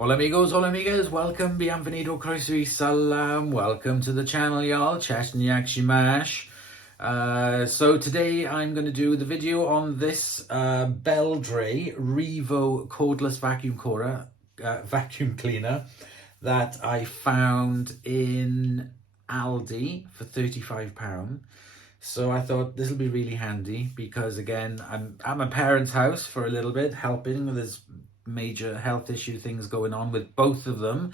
Hola amigos, hola amigas, welcome, bienvenido, croeso y salam, welcome to the channel y'all, Chesniak Shimash. So today I'm going to do the video on this Beldray Cordless Vacuum Cleaner that I found in Aldi for £35. So I thought this will be really handy because again, I'm at my parents' house for a little bit, helping with this major health issue things going on with both of them.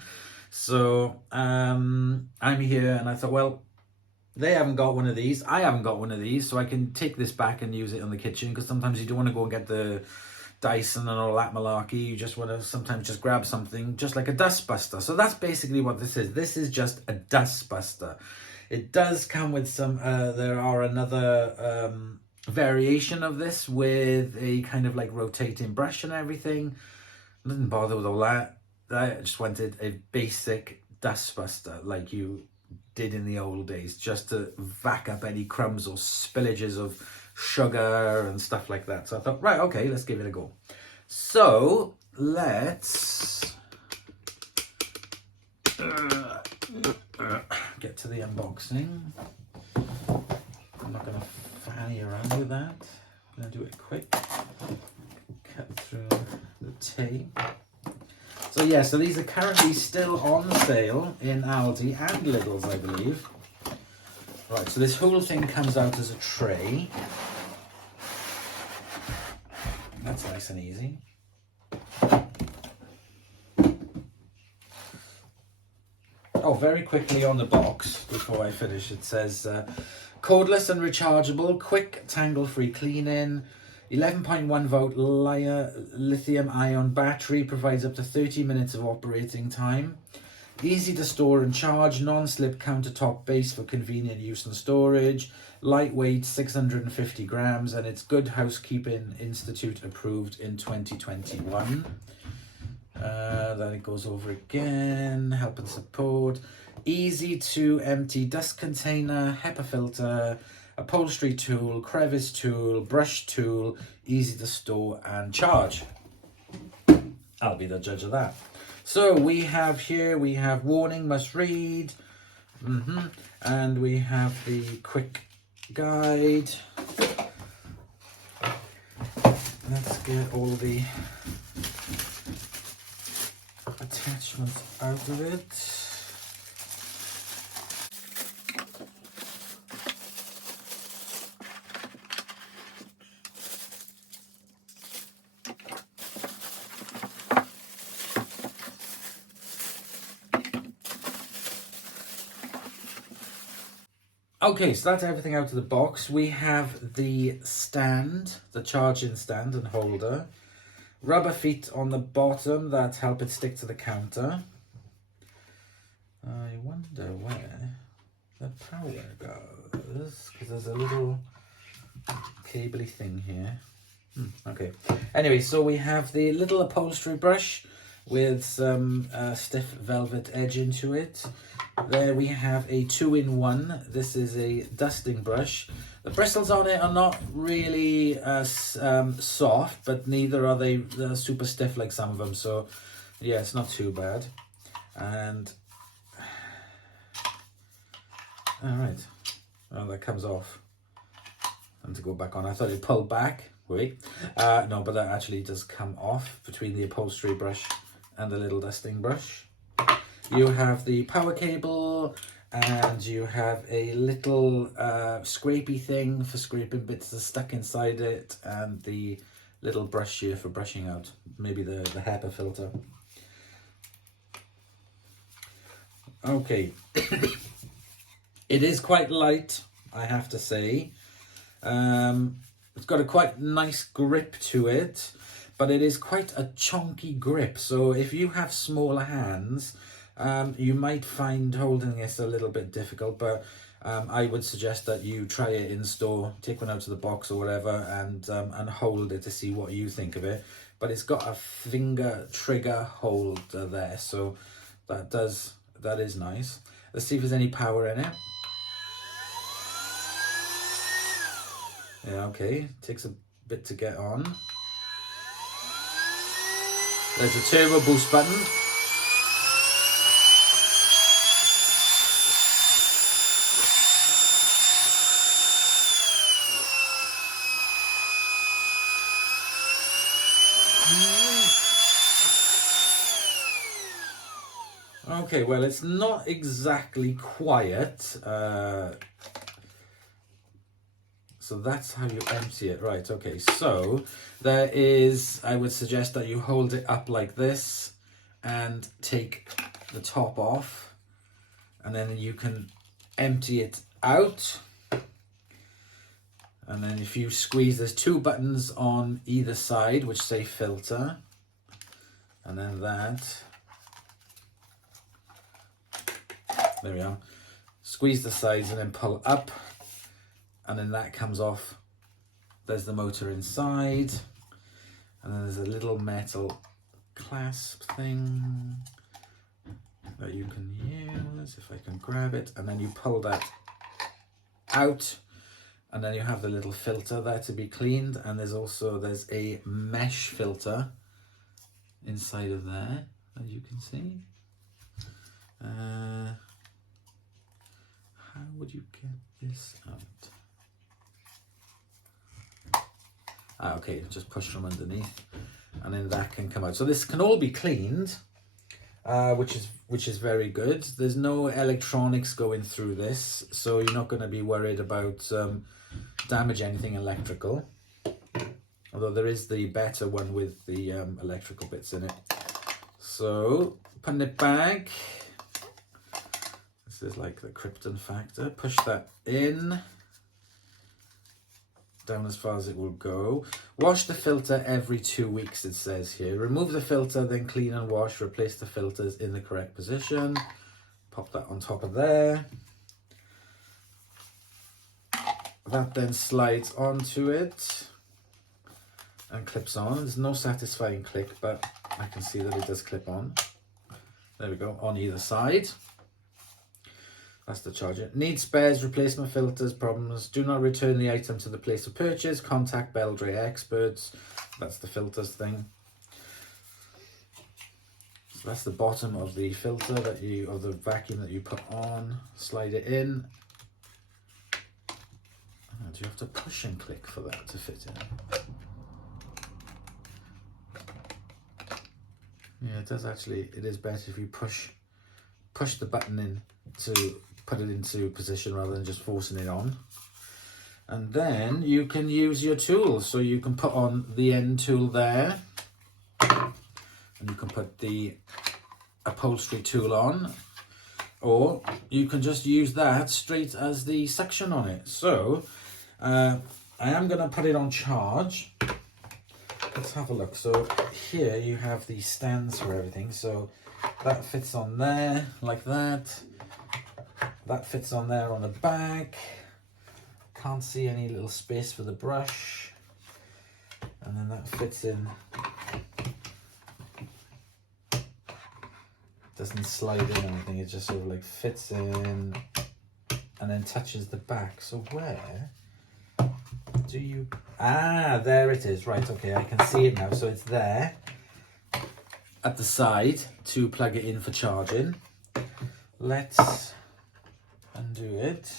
So I'm here and I thought, well, they haven't got one of these, I haven't got one of these, so I can take this back and use it on the kitchen, because sometimes you don't want to go and get the Dyson and all that malarkey. You just want to sometimes just grab something just like a dust buster. So that's basically what this is. This is just a dust buster. It does come with some there are another variation of this with a kind of like rotating brush and everything. I didn't bother with all that. I just wanted a basic dust buster like you did in the old days, just to vac up any crumbs or spillages of sugar and stuff like that. So I thought, right, okay, let's give it a go. So let's get to the unboxing. I'm not going to fanny around with that. I'm going to do it quick. Cut through the tape. So yeah, so these are currently still on sale in Aldi and Lidl's, I believe. Right, so this whole thing comes out as a tray. That's nice and easy. Oh, very quickly on the box, before I finish, it says cordless and rechargeable, quick tangle-free cleaning, 11.1 volt lithium ion battery, provides up to 30 minutes of operating time. Easy to store and charge, non-slip countertop base for convenient use and storage. Lightweight, 650 grams, and it's Good Housekeeping Institute approved in 2021. Then it goes over again, help and support. Easy to empty dust container, HEPA filter, upholstery tool, crevice tool, brush tool, easy to store and charge. I'll be the judge of that. So we have here, we have warning, must read, and we have the quick guide. Let's get all the attachments out of it. Okay, so that's everything out of the box. We have the stand, the charging stand and holder. Rubber feet on the bottom that help it stick to the counter. I wonder where the power goes, because there's a little cabley thing here. Okay, anyway, so we have the little upholstery brush with some stiff velvet edge into it. There we have a 2-in-1. This is a dusting brush. The bristles on it are not really soft, but neither are they super stiff like some of them. So yeah, it's not too bad. And all right, well, that comes off. And to go back on, I thought it pulled back. Wait, no, but that actually does come off between the upholstery brush and the little dusting brush. You have the power cable, and you have a little scrapey thing for scraping bits that are stuck inside it, and the little brush here for brushing out maybe the HEPA filter. Okay. It is quite light, I have to say. It's got a quite nice grip to it, but it is quite a chunky grip. So if you have smaller hands, you might find holding this a little bit difficult, but I would suggest that you try it in store, take one out of the box or whatever, and hold it to see what you think of it. But it's got a finger trigger holder there, so that is nice. Let's see if there's any power in it. Yeah, okay, takes a bit to get on. There's a turbo boost button. Okay, well, it's not exactly quiet. So that's how you empty it. Right, okay. So there is, I would suggest that you hold it up like this and take the top off. And then you can empty it out. And then if you squeeze, there's 2 buttons on either side which say filter. And then that. There we are. Squeeze the sides and then pull up. And then that comes off. There's the motor inside. And then there's a little metal clasp thing that you can use, if I can grab it. And then you pull that out. And then you have the little filter there to be cleaned. And there's a mesh filter inside of there, as you can see. How would you get this out? Okay, just push from underneath, and then that can come out. So this can all be cleaned, which is very good. There's no electronics going through this, so you're not going to be worried about damage anything electrical. Although there is the better one with the electrical bits in it. So putting it back. This is like the Krypton factor. Push that in. Down as far as it will go. Wash the filter every 2 weeks, it says here. Remove the filter, then clean and wash. Replace the filters in the correct position. Pop that on top of there. That then slides onto it and clips on. There's no satisfying click, but I can see that it does clip on. There we go, on either side. That's the charger. Need spares, replacement filters, problems. Do not return the item to the place of purchase. Contact Beldray experts. That's the filters thing. So that's the bottom of the filter that of the vacuum that you put on. Slide it in. Oh, do you have to push and click for that to fit in? Yeah, it does actually. It is better if you push the button in to put it into position rather than just forcing it on. And then you can use your tools. So you can put on the end tool there, and you can put the upholstery tool on, or you can just use that straight as the suction on it. So I am going to put it on charge. Let's have a look. So here you have the stands for everything. So that fits on there like that. That fits on there on the back. Can't see any little space for the brush. And then that fits in. Doesn't slide in or anything. It just sort of like fits in and then touches the back. So where do you... Ah, there it is. Right, okay, I can see it now. So it's there at the side to plug it in for charging. Let's undo it.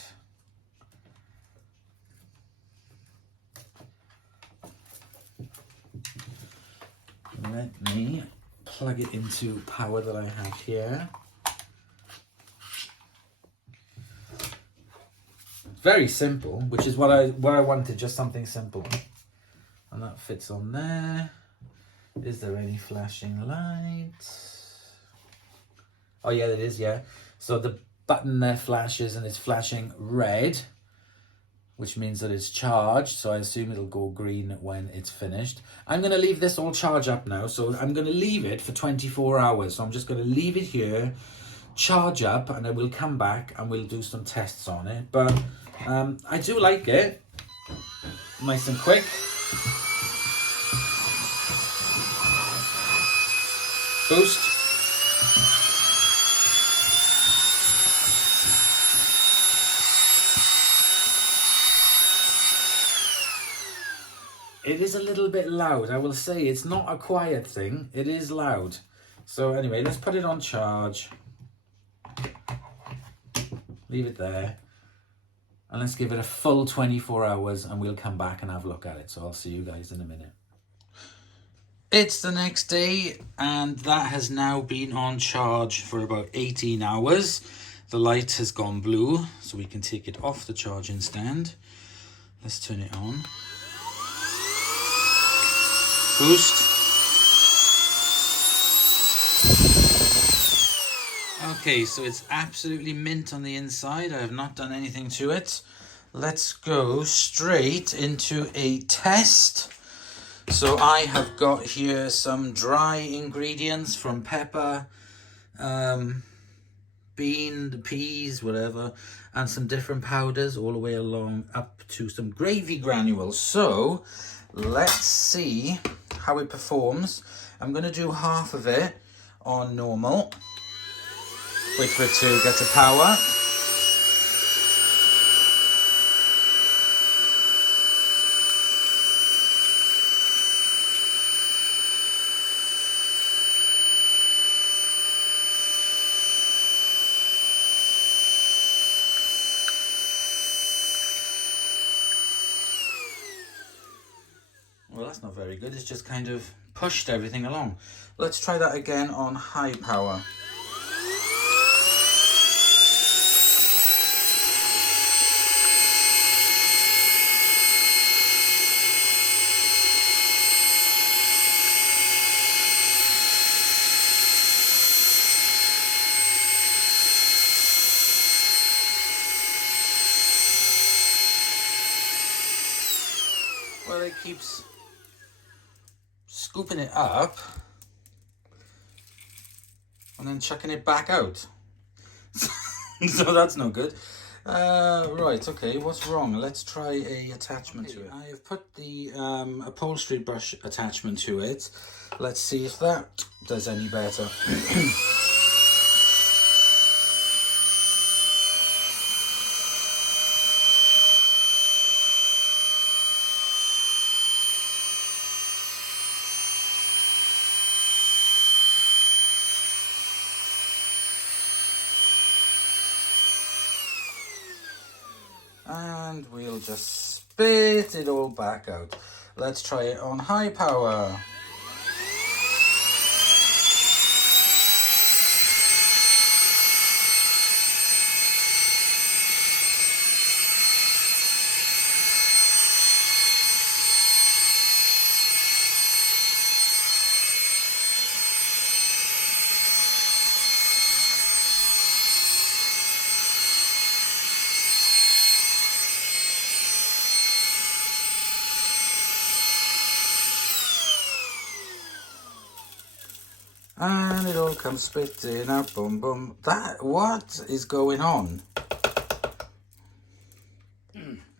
Let me plug it into power that I have here. Very simple, which is what I wanted, just something simple. And that fits on there. Is there any flashing lights? Oh yeah, it is, yeah. So the button there flashes and it's flashing red, which means that it's charged. So I assume it'll go green when it's finished. I'm going to leave this all charged up now. So I'm going to leave it for 24 hours. So I'm just going to leave it here, charge up, and then we'll come back and we'll do some tests on it. But I do like it. Nice and quick. Boost. It is a little bit loud, I will say. It's not a quiet thing. It is loud. So anyway, let's put it on charge. Leave it there. And let's give it a full 24 hours and we'll come back and have a look at it. So I'll see you guys in a minute. It's the next day, and that has now been on charge for about 18 hours. The light has gone blue, so we can take it off the charging stand. Let's turn it on. Boost. Okay, so it's absolutely mint on the inside. I have not done anything to it. Let's go straight into a test. So I have got here some dry ingredients from pepper, bean, peas, whatever, and some different powders all the way along up to some gravy granules. So let's see how it performs. I'm going to do half of it on normal. Wait for it to get to power. Well, that's not very good. It's just kind of pushed everything along. Let's try that again on high power. Well, it keeps scooping it up and then chucking it back out. So that's no good. Right, okay, what's wrong? Let's try a attachment to it. I have put the upholstery brush attachment to it. Let's see if that does any better. And we'll just spit it all back out. Let's try it on high power. And it all comes spitting out, boom, boom. What is going on?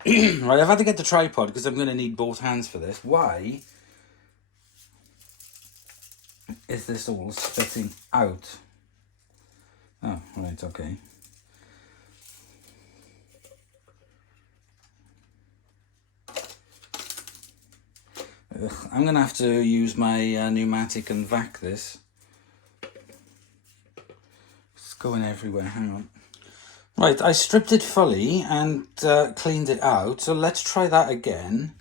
Right, I've had to get the tripod because I'm going to need both hands for this. Why is this all spitting out? Oh, right, okay. Ugh, I'm going to have to use my pneumatic and vac this. It's going everywhere, hang on. Right, I stripped it fully and cleaned it out, so let's try that again.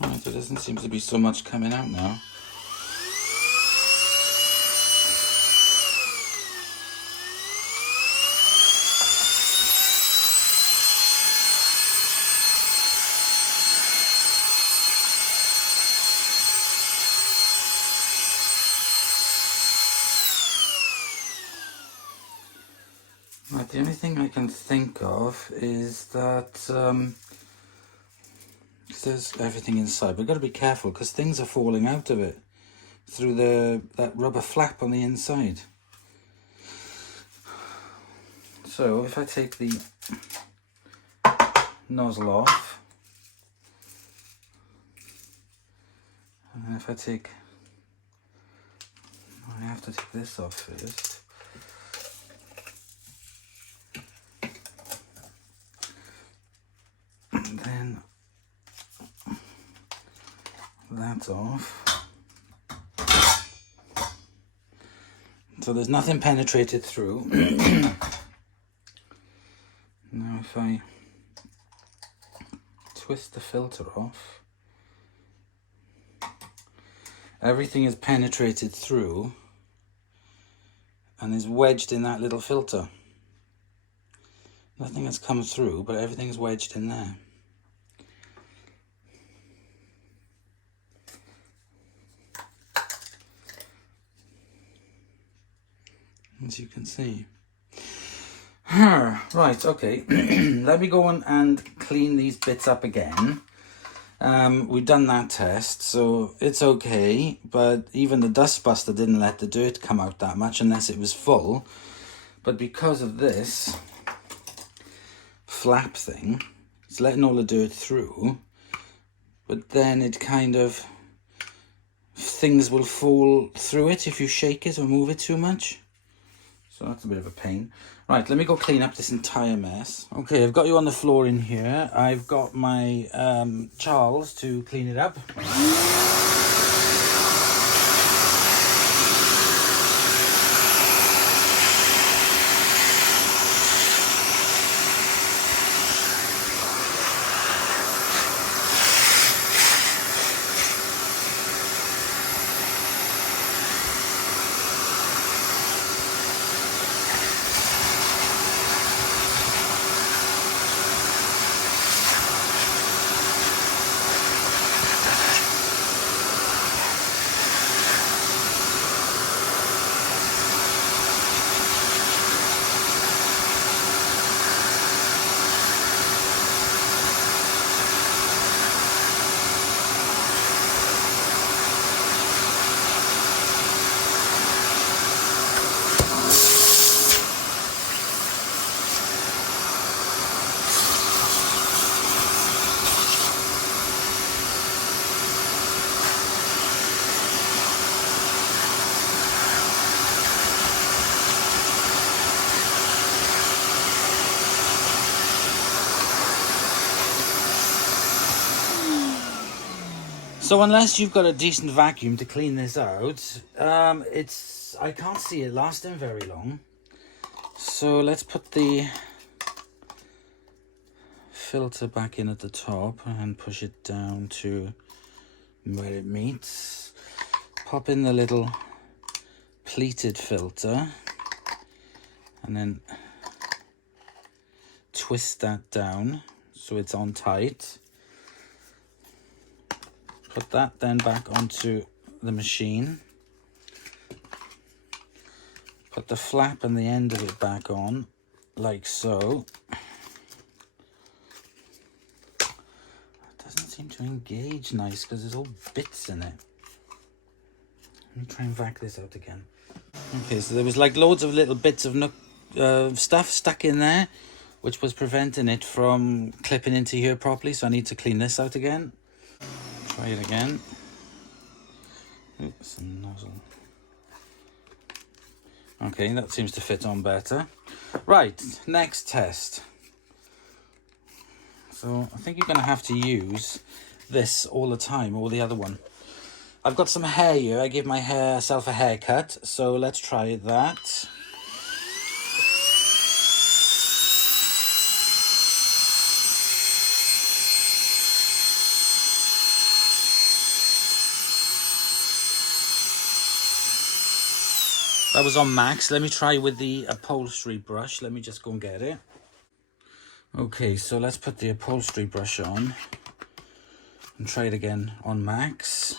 Right, there doesn't seem to be so much coming out now. The only thing I can think of is that there's everything inside, but I've got to be careful because things are falling out of it through that rubber flap on the inside. So if I take the nozzle off, and if I have to take this off first. And then that's off. So there's nothing penetrated through. Now if I twist the filter off, everything is penetrated through and is wedged in that little filter. Nothing has come through, but everything's wedged in there. As you can see. Right, okay. Let me go on and clean these bits up again. We've done that test, so it's okay, but even the dustbuster didn't let the dirt come out that much unless it was full. But because of this flap thing, it's letting all the dirt through, but then it kind of, things will fall through it if you shake it or move it too much. So that's a bit of a pain. Right, let me go clean up this entire mess. Okay, I've got you on the floor in here. I've got my Charles to clean it up. So unless you've got a decent vacuum to clean this out, I can't see it lasting very long. So let's put the filter back in at the top and push it down to where it meets. Pop in the little pleated filter and then twist that down so it's on tight. Put that then back onto the machine. Put the flap and the end of it back on, like so. It doesn't seem to engage nice because there's all bits in it. Let me try and vac this out again. Okay, so there was like loads of little bits of stuff stuck in there, which was preventing it from clipping into here properly, so I need to clean this out again. Try it again. Oops, a nozzle. Okay, that seems to fit on better. Right, next test. So I think you're going to have to use this all the time, or the other one. I've got some hair here. I gave myself a haircut, so let's try that. That was on max. Let me try with the upholstery brush. Let me just go and get it. Okay, so let's put the upholstery brush on and try it again on max.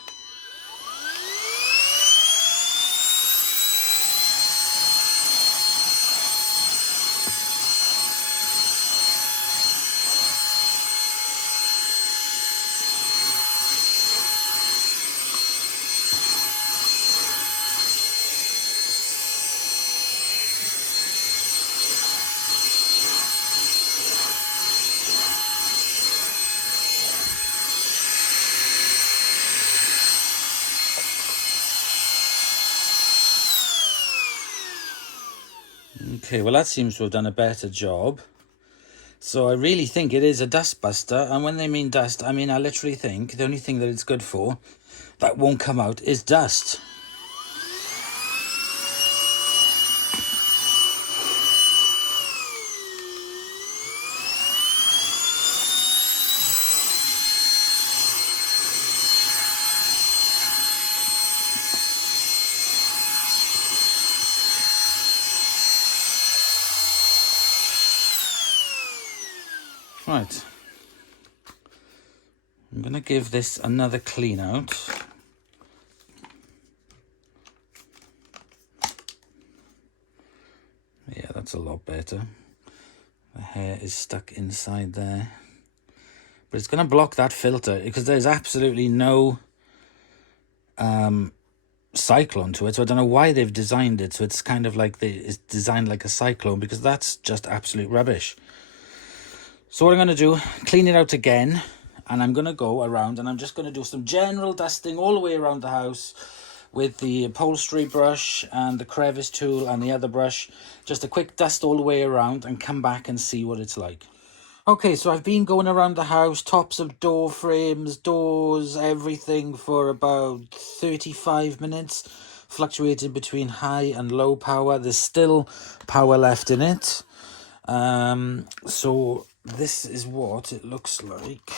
Okay, well that seems to have done a better job. So I really think it is a dust buster, and when they mean dust, I mean I literally think the only thing that it's good for that won't come out is dust. Right, I'm going to give this another clean out. Yeah, that's a lot better. The hair is stuck inside there. But it's going to block that filter because there's absolutely no cyclone to it. So I don't know why they've designed it so it's kind of like it's designed like a cyclone, because that's just absolute rubbish. So what I'm going to do, clean it out again, and I'm going to go around and I'm just going to do some general dusting all the way around the house with the upholstery brush and the crevice tool and the other brush. Just a quick dust all the way around and come back and see what it's like. Okay, so I've been going around the house, tops of door frames, doors, everything for about 35 minutes, fluctuating between high and low power. There's still power left in it. So this is what it looks like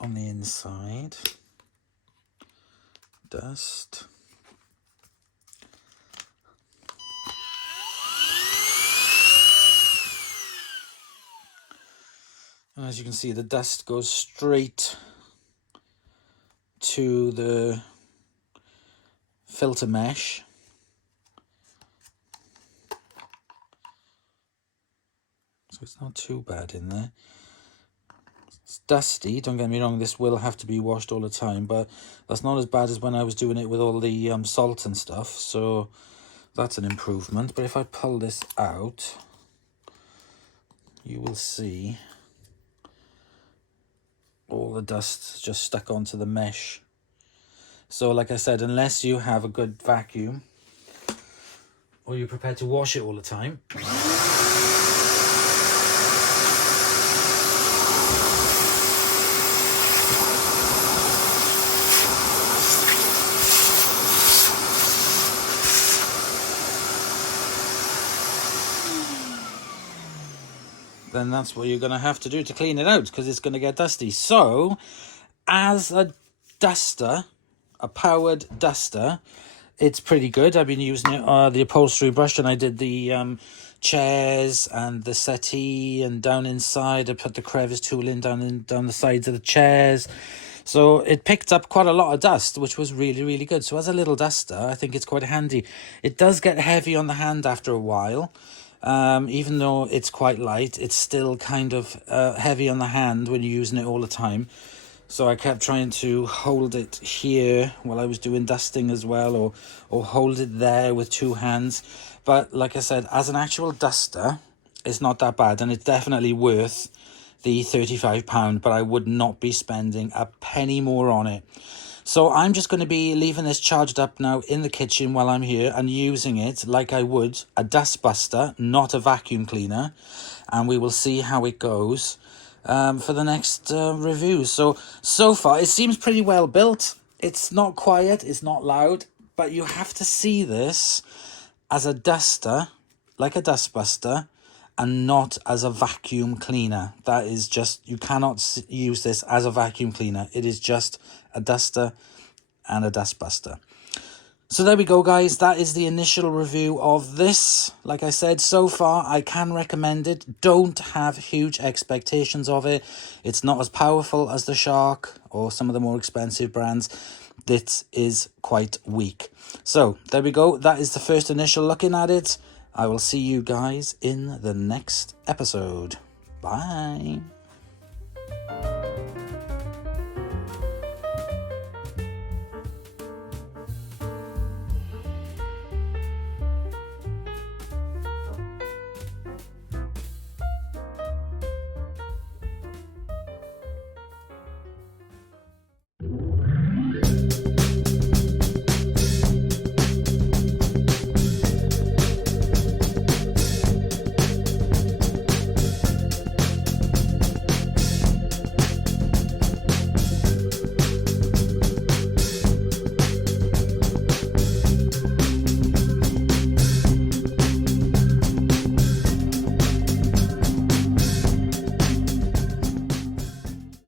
on the inside. Dust. And as you can see, the dust goes straight to the filter mesh. So it's not too bad in there. It's dusty, don't get me wrong, this will have to be washed all the time, but that's not as bad as when I was doing it with all the salt and stuff, so that's an improvement. But if I pull this out, you will see all the dust just stuck onto the mesh. So like I said, unless you have a good vacuum or you're prepared to wash it all the time, then that's what you're going to have to do to clean it out, because it's going to get dusty. So as a duster, a powered duster, it's pretty good. I've been using it, the upholstery brush, and I did the chairs and the settee, and down inside I put the crevice tool in down the sides of the chairs. So it picked up quite a lot of dust, which was really, really good. So as a little duster, I think it's quite handy. It does get heavy on the hand after a while. Even though it's quite light, it's still kind of heavy on the hand when you're using it all the time. So I kept trying to hold it here while I was doing dusting as well, or hold it there with two hands. But like I said, as an actual duster, it's not that bad, and it's definitely worth the £35, but I would not be spending a penny more on it. So I'm just going to be leaving this charged up now in the kitchen while I'm here and using it like I would a dust buster, not a vacuum cleaner. And we will see how it goes for the next review. So far, it seems pretty well built. It's not quiet, it's not loud, but you have to see this as a duster, like a dust buster, and not as a vacuum cleaner. That is just, you cannot use this as a vacuum cleaner. It is just a duster and a dust buster. So there we go, guys. That is the initial review of this. Like I said, so far I can recommend it. Don't have huge expectations of it. It's not as powerful as the Shark or some of the more expensive brands. This is quite weak. So there we go. That is the first initial looking at it. I will see you guys in the next episode. Bye.